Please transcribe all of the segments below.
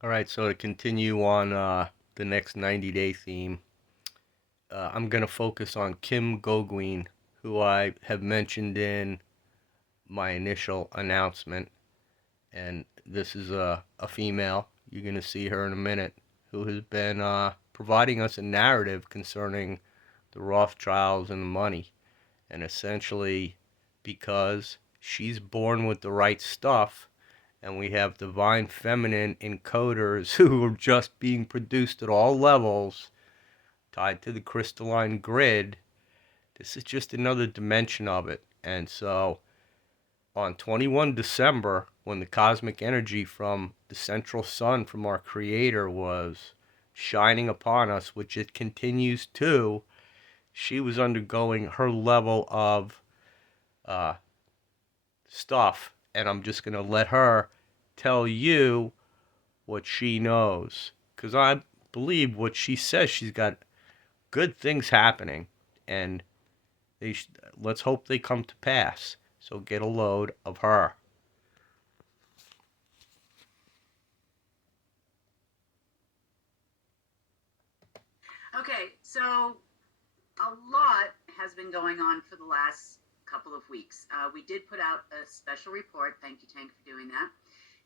All right, so to continue on the next 90-day theme, I'm going to focus on Kim Gogween, who I have mentioned in my initial announcement. And this is a female. You're going to see her in a minute, who has been providing us a narrative concerning the Rothschilds and the money. And essentially, because she's born with the right stuff, and we have divine feminine encoders who are just being produced at all levels, tied to the crystalline grid. This is just another dimension of it. And so on 21 December, when the cosmic energy from the central sun from our creator was shining upon us, which it continues to, she was undergoing her level of uh, stuff. And I'm just going to let her tell you what she knows. Because I believe what she says, she's got good things happening. And they let's hope they come to pass. So get a load of her. Okay, so a lot has been going on for the last couple of weeks. We did put out a special report. Thank you, Tank, for doing that,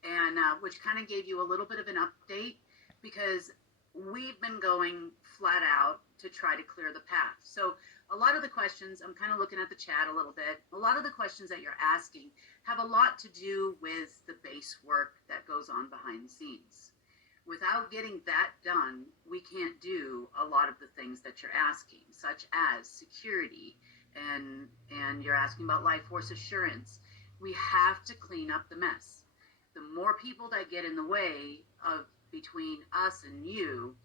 and which kind of gave you a little bit of an update because we've been going flat out to try to clear the path. So a lot of the questions, I'm kind of looking at the chat a little bit. A lot of the questions that you're asking have a lot to do with the base work that goes on behind the scenes. Without getting that done, we can't do a lot of the things that you're asking, such as security, and you're asking about life force assurance. We have to clean up the mess. The more people that get in the way of between us and you,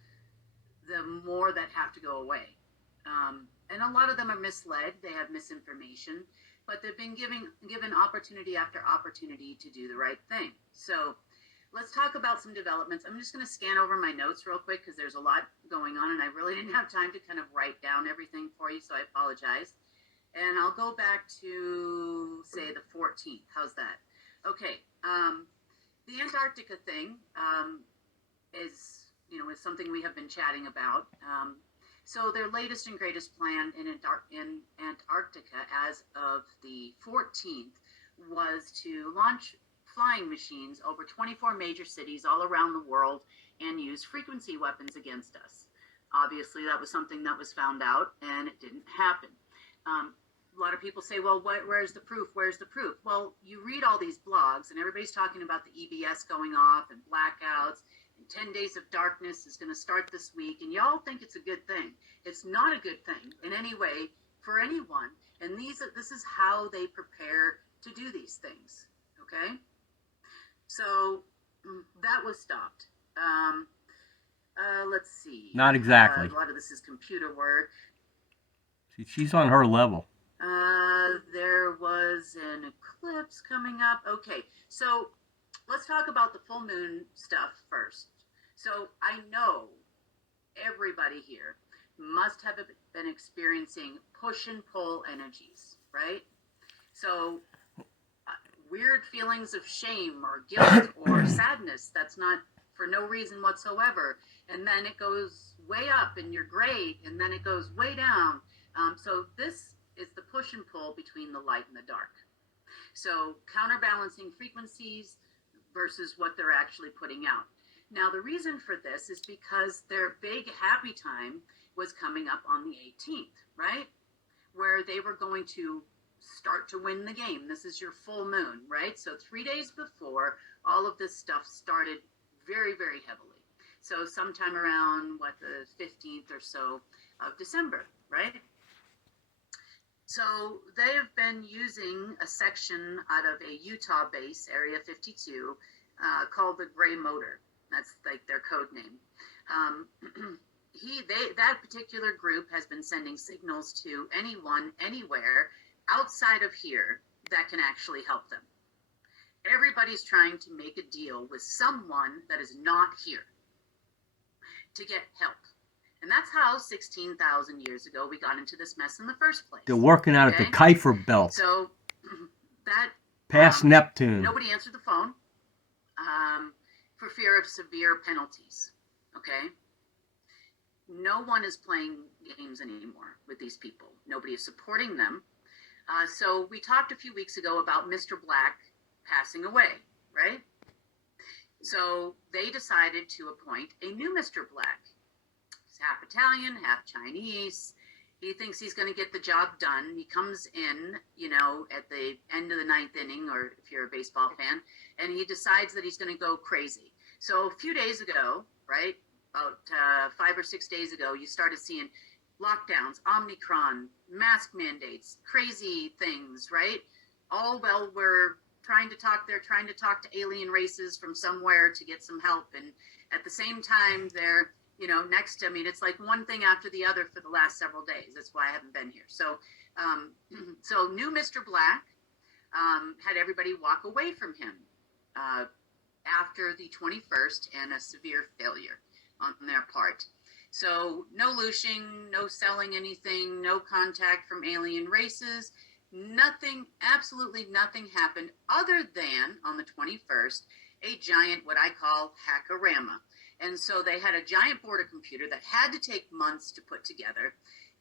the more that have to go away. And a lot of them are misled. They have misinformation, but they've been given opportunity after opportunity to do the right thing. So let's talk about some developments. I'm just going to scan over my notes real quick because there's a lot going on and I really didn't have time to kind of write down everything for you, so I apologize. And I'll go back to, say, the 14th. How's that? Okay. The Antarctica thing is something we have been chatting about. So their latest and greatest plan in Antarctica as of the 14th was to launch flying machines over 24 major cities all around the world and use frequency weapons against us. Obviously, that was something that was found out, and it didn't happen. A lot of people say, well, where's the proof? Where's the proof? Well, you read all these blogs, and everybody's talking about the EBS going off and blackouts, and 10 days of darkness is going to start this week, and y'all think it's a good thing. It's not a good thing in any way for anyone, and this is how they prepare to do these things, okay? So that was stopped. Let's see. Not exactly. A lot of this is computer work. She's on her level. There was an eclipse coming up. Okay, so let's talk about the full moon stuff first. So I know everybody here must have been experiencing push and pull energies, right? So weird feelings of shame or guilt or sadness that's not for no reason whatsoever, and then it goes way up and you're great, and then it goes way down. So this is the push and pull between the light and the dark. So counterbalancing frequencies versus what they're actually putting out. Now the reason for this is because their big happy time was coming up on the 18th, right? Where they were going to start to win the game. This is your full moon, right? So 3 days before, all of this stuff started very, very heavily. So sometime around, the 15th or so of December, right? So they have been using a section out of a Utah base, Area 52, called the Gray Motor. That's like their code name. That particular group has been sending signals to anyone, anywhere, outside of here that can actually help them. Everybody's trying to make a deal with someone that is not here to get help. And that's how 16,000 years ago we got into this mess in the first place. They're working out at the Kuiper Belt. So that past Neptune. Nobody answered the phone. for fear of severe penalties. Okay? No one is playing games anymore with these people. Nobody is supporting them. So we talked a few weeks ago about Mr. Black passing away, right? So they decided to appoint a new Mr. Black. He's half Italian, half Chinese. He thinks he's going to get the job done. He comes in, at the end of the ninth inning, or if you're a baseball fan, and he decides that he's going to go crazy. So a few days ago, right, about 5 or 6 days ago, you started seeing lockdowns, Omicron, mask mandates, crazy things, right? All while we're trying to talk to alien races from somewhere to get some help. And at the same time, they're, next to me, it's like one thing after the other for the last several days. That's why I haven't been here. So, so new Mr. Black had everybody walk away from him after the 21st, and a severe failure on their part. So no looshing, no selling anything, no contact from alien races, nothing, absolutely nothing happened other than on the 21st, a giant, what I call hackorama. And so they had a giant border computer that had to take months to put together,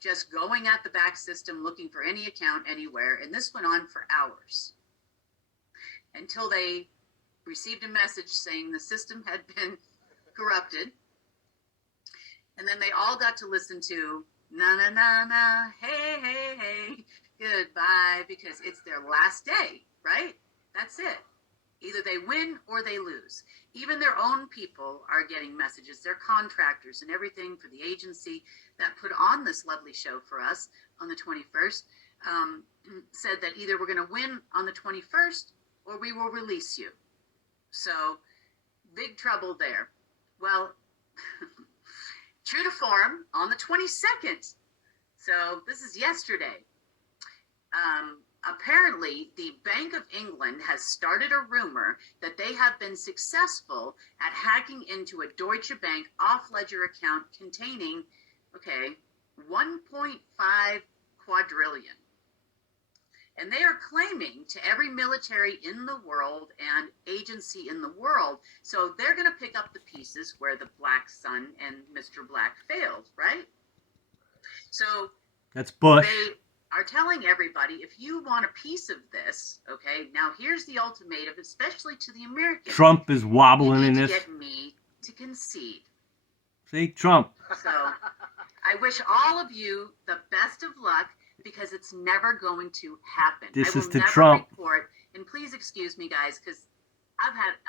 just going at the back system, looking for any account anywhere. And this went on for hours until they received a message saying the system had been corrupted. And then they all got to listen to na na na na, hey, hey, hey, goodbye, because it's their last day, right? That's it. Either they win or they lose. Even their own people are getting messages. Their contractors and everything for the agency that put on this lovely show for us on the 21st said that either we're going to win on the 21st or we will release you. So, big trouble there. Well, true to form, on the 22nd, so this is yesterday, apparently the Bank of England has started a rumor that they have been successful at hacking into a Deutsche Bank off-ledger account containing, 1.5 quadrillion. And they are claiming to every military in the world and agency in the world. So they're going to pick up the pieces where the Black Sun and Mr. Black failed, right? So that's Bush. They are telling everybody, if you want a piece of this, now here's the ultimatum, especially to the Americans. Trump is wobbling in this. You need to get me to concede. See, Trump. So I wish all of you the best of luck, because it's never going to happen. This is to never Trump. Report, and please excuse me, guys, because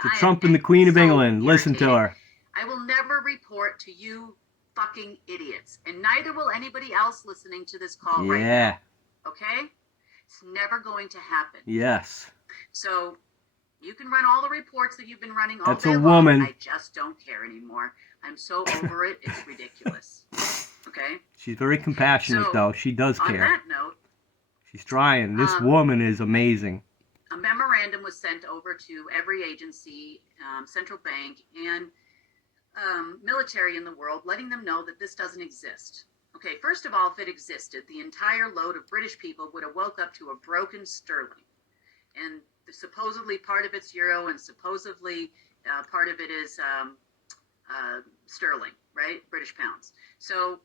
To Trump and the Queen of England. Listen to her. I will never report to you fucking idiots, and neither will anybody else listening to this call right now. Okay? It's never going to happen. Yes. So you can run all the reports that you've been running all That's day a long. woman. I just don't care anymore. I'm so over it. It's ridiculous. Okay? She's very compassionate, though. She does care. On that note, she's trying. This woman is amazing. A memorandum was sent over to every agency, central bank, and military in the world, letting them know that this doesn't exist. Okay, first of all, if it existed, the entire load of British people would have woke up to a broken sterling. And supposedly part of it's euro, and supposedly part of it is sterling, right? British pounds. So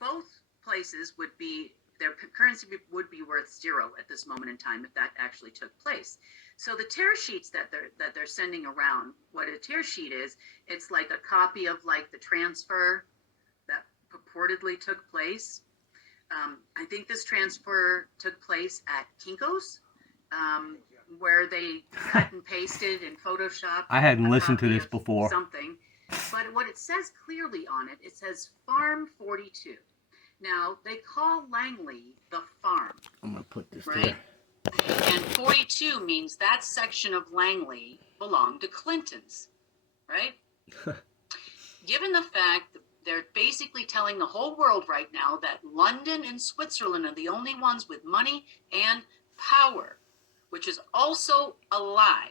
both places would be, their currency would be worth zero at this moment in time if that actually took place. So the tear sheets that they're sending around, what a tear sheet is, it's like a copy of like the transfer that purportedly took place. I think this transfer took place at Kinko's, where they cut and pasted in Photoshop. I hadn't listened to this before. Something, but what it says clearly on it, it says Farm 42. Now, they call Langley the farm. I'm going to put this right? And 42 means that section of Langley belonged to Clinton's, right? Given the fact that they're basically telling the whole world right now that London and Switzerland are the only ones with money and power, which is also a lie,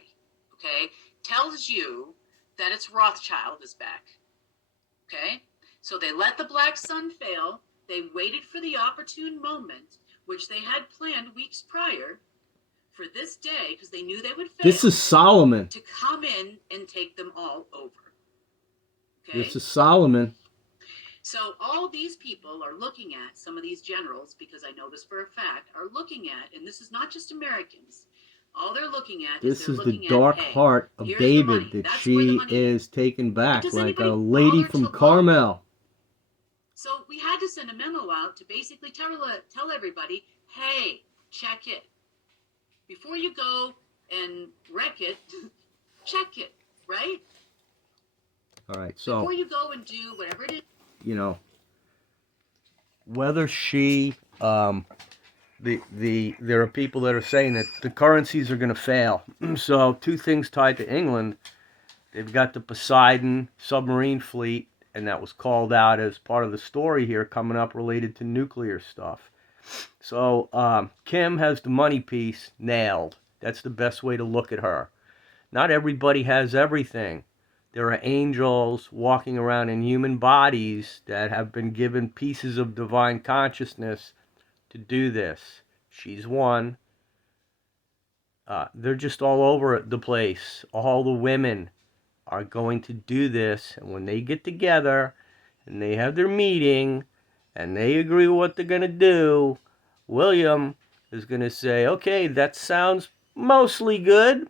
tells you that it's Rothschild is back, So they let the Black Sun fail. They waited for the opportune moment, which they had planned weeks prior, for this day, because they knew they would This fail, is Solomon. to come in and take them all over. This Okay? is Solomon. So all these people are looking at, some of these generals, because I know this for a fact, are looking at, and this is not just Americans, all they're looking at is This they're is the looking at, dark hey, heart of here's the David money. that That's where the she money is is. taking But back, does like a anybody lady bother from to look? Carmel. So we had to send a memo out to basically tell everybody, hey, check it. Before you go and wreck it, check it, right? All right, so, Before you go and do whatever it is. you know, whether she, there are people that are saying that the currencies are going to fail. So, two things tied to England. They've got the Poseidon submarine fleet, and that was called out as part of the story here coming up related to nuclear stuff. So Kim has the money piece nailed. That's the best way to look at her. Not everybody has everything. There are angels walking around in human bodies that have been given pieces of divine consciousness to do this. She's one. They're just all over the place. All the women are going to do this, and when they get together and they have their meeting and they agree what they're going to do, William is going to say, okay, that sounds mostly good,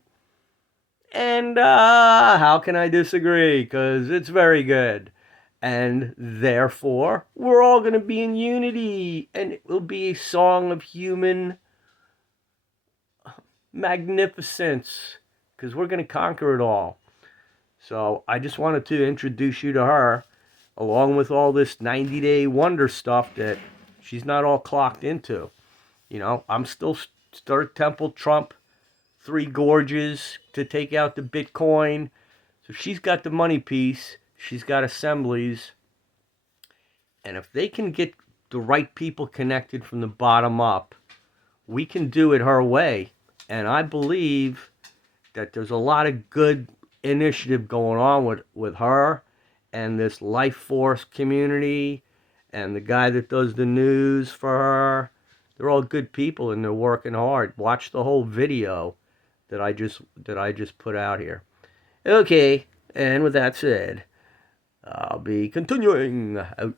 and how can I disagree? Because it's very good. And therefore, we're all going to be in unity, and it will be a song of human magnificence, because we're going to conquer it all. So I just wanted to introduce you to her, along with all this 90-day wonder stuff that she's not all clocked into. You know, I'm still Stir Temple Trump, Three Gorges to take out the Bitcoin. So she's got the money piece. She's got assemblies. And if they can get the right people connected from the bottom up, we can do it her way. And I believe that there's a lot of good initiative going on with her and this life force community and the guy that does the news for her. They're all good people and they're working hard. Watch the whole video that I just put out here. Okay, and with that said, I'll be continuing out.